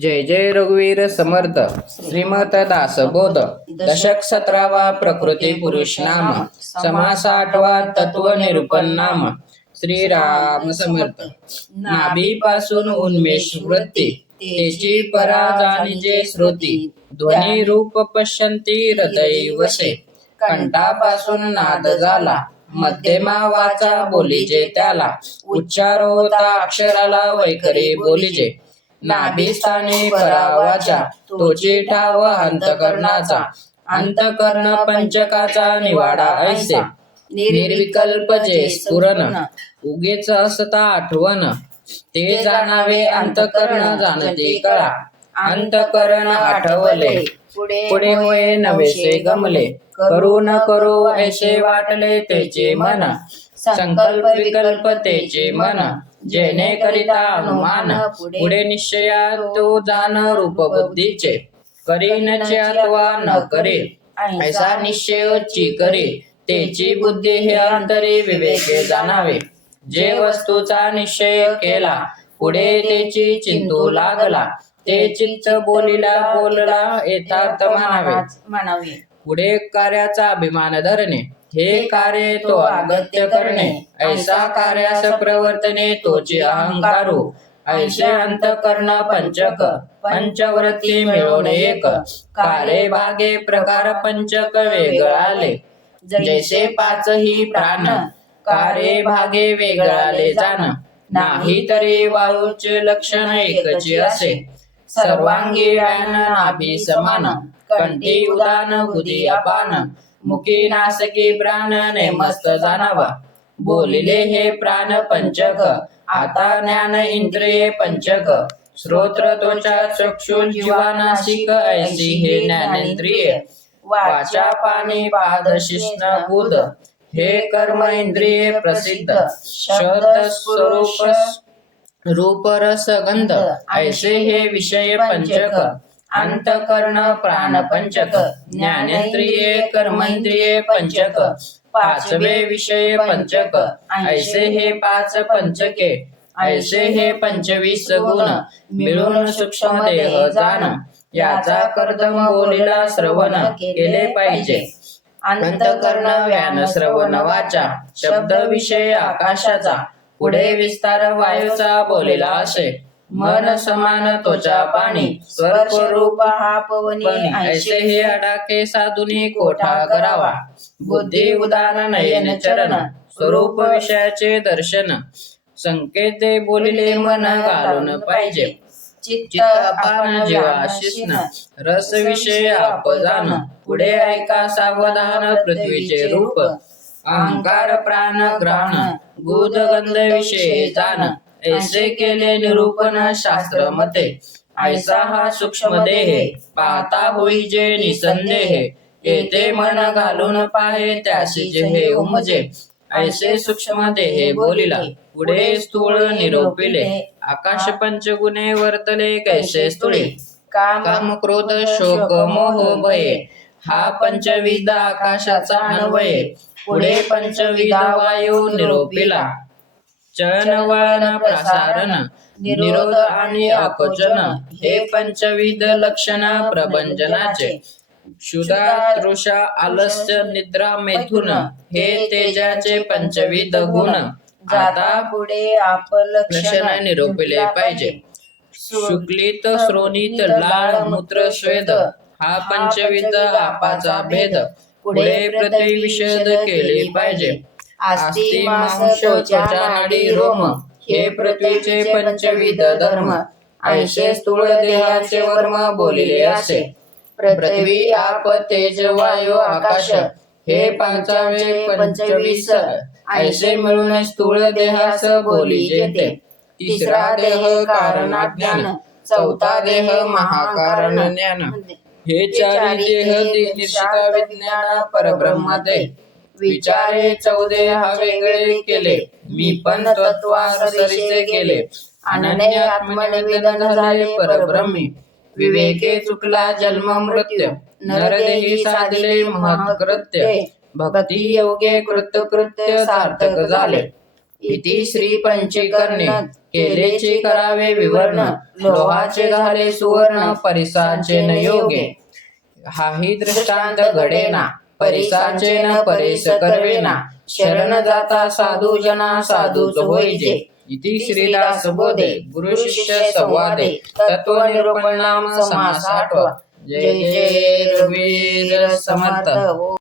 जय जय रघुवीर समर्थ श्रीमत दासबोध दशक 17वा प्रकृती पुरुष नाम समास 8वा तत्व निरूपण नाम श्रीराम समर्थ नाभीपासून उन्मेष वृत्ती तेची परा जाणीजे श्रुती ध्वनी रूप पश्यंती हृदय वसे कंठापासून नाद झाला मध्यमा वाचा बोलीजे त्याला उच्चार होता अक्षराला वैखरी बोलीजे नाभिस्थानी परावाचा तोची ठाव अंतकरणाचा अंतकरण पंचकाचा निवाडा ऐसे निर्विकल्प जे स्फुरण उगीच असता आठवण ते जाणावे अंतकरण जाणते कळा अंतकरण आठवले पुढे होय नवेसे गमले करू न करू ऐसे वाटले तेचे मन संकल्प विकल्प तेचे मन जेणे करिता अनुमान पुढे निश्चया तो जाण रूप बुद्धीचे करीनचे अथवा न करे ऐसा निश्चयची करी तेची बुद्धी हे अंतरी विवेके जाणावे जे वस्तूचा निश्चय केला पुढे तेची चिंतू लागला ते चित्त बोलला यथार्थ म्हणावे पुढे कार्याचा अभिमान धरणे हे कार्य तो अगत्य करणे ऐसा कार्यास प्रवर्तने तोची अहंकारू ऐसे अंतकरण पंचक पंचवृत्ती मिळून एक कार्य भागे प्रकार पंचक वेगळाले जैसे पाचही प्राण कार्य भागे वेगळाले जाण नाही तरी वायूचे लक्षण एकचे असे सर्वांगी व्यान नाभी समान कंठी उदान बुधी अपान मुखी नासकी प्राण नेमस्त जाणावा बोलिले हे प्राण पंचक आता ज्ञान इंद्रिये पंचक श्रोत्र त्वचा चक्षु जीवा नासिक ऐसी हे ज्ञानेंद्रिये वाचा पाणी पाद शिष्ण बुध हे कर्म इंद्रिये प्रसिद्ध शब्द स्वरूप रूप रस गंध ऐसे हे विषय पंचक अंतकरण प्राण पंचक ज्ञानेंद्रिये कर्मेंद्रिये पंचक पाचवे विषय पंचक ऐसे हे पाच पंचके ऐसे हे 25 गुण मिळून सूक्ष्म देह जाण याचा कर्दम बोलीला श्रवण केले पाहिजे अंतकरण व्यान श्रवण वाचा शब्द विषय आकाशाचा पुढे विस्तार वायूचा बोलेला असे मन समान त्वचा पाणी स्वरूप रूप हा पवनी ऐसे हे अडाके साधुनी कोठा करावा बुद्धी उदान नयन चरण स्वरूप विषयाचे दर्शन संकेते बोलिले मन घालून पाहिजे चित्त अपान जीवा शिष्ण रस विषय अपजान पुढे ऐका सावधान पृथ्वीचे रूप अहंकार प्राण ग्रहण गुद गंध विषय जाण ऐसे केले निरूपण शास्त्र मते ऐसा हा सूक्ष्म देह पाहता होई जे निसंदेह येथे मन घालून पाहे त्यासी जे हे उमजे ऐसे सूक्ष्म देह बोलिला पुढे स्थूळ निरोपिले आकाश पंचगुणे वर्तले कैसे स्थूळे काम क्रोध शोक मोह भये हा पंचविध आकाशाचा अन्वये पुढे पंचविध वायू निरोपिला चलन वळण प्रसारण निरोध आणि आकोचन हे पंचविध लक्षण प्रभंजनाचे क्षुधा तृषा आलस्य निद्रा मैथुन हे तेजाचे पंचविध गुण आता पुढे लक्षण निरोपिले पाहिजे शुक्लित श्रोणित लाळ मूत्र स्वेद हा पंचविध आपाचा भेद पुढे प्रतिविषद केले पाहिजे अस्ति मांस त्वचा नाडी रोम हे पृथ्वीचे पंचविध धर्म ऐसे स्थूळ देहाचे वर्म बोलिले असे पृथ्वी आप तेज वायू आकाश हे पंचावे 25 ऐसे मिळून स्थूळ देहास बोली जेते तिसरा देह कारणाज्ञान चौथा देह महाकारण ज्ञान हे चारी देह निश्चित विज्ञान परब्रह्म दे विचारे 14 हा वेगळे केले मी पण तत्वासरिसे केले अनन्य आत्मनिवेदन झाले परब्रह्मी विवेके चुकला जन्म मृत्यू नरदेही साधिले महत्कृत्य भक्ती योगे कृत्य सार्थक झाले इति श्री पंचीकरणे केलेचे करावे विवरण लोहाचे घाले सुवर्ण परिसाचे न योगे हाही दृष्टांत घडेना परिसाचे न परेस करवेना शरण जाता साधू जना साधूच होईजे इति श्रीदास बोधे गुरु शिष्य संवादे तत्व निरूपण नाम समास 8 जय जय रघुवीर समर्थ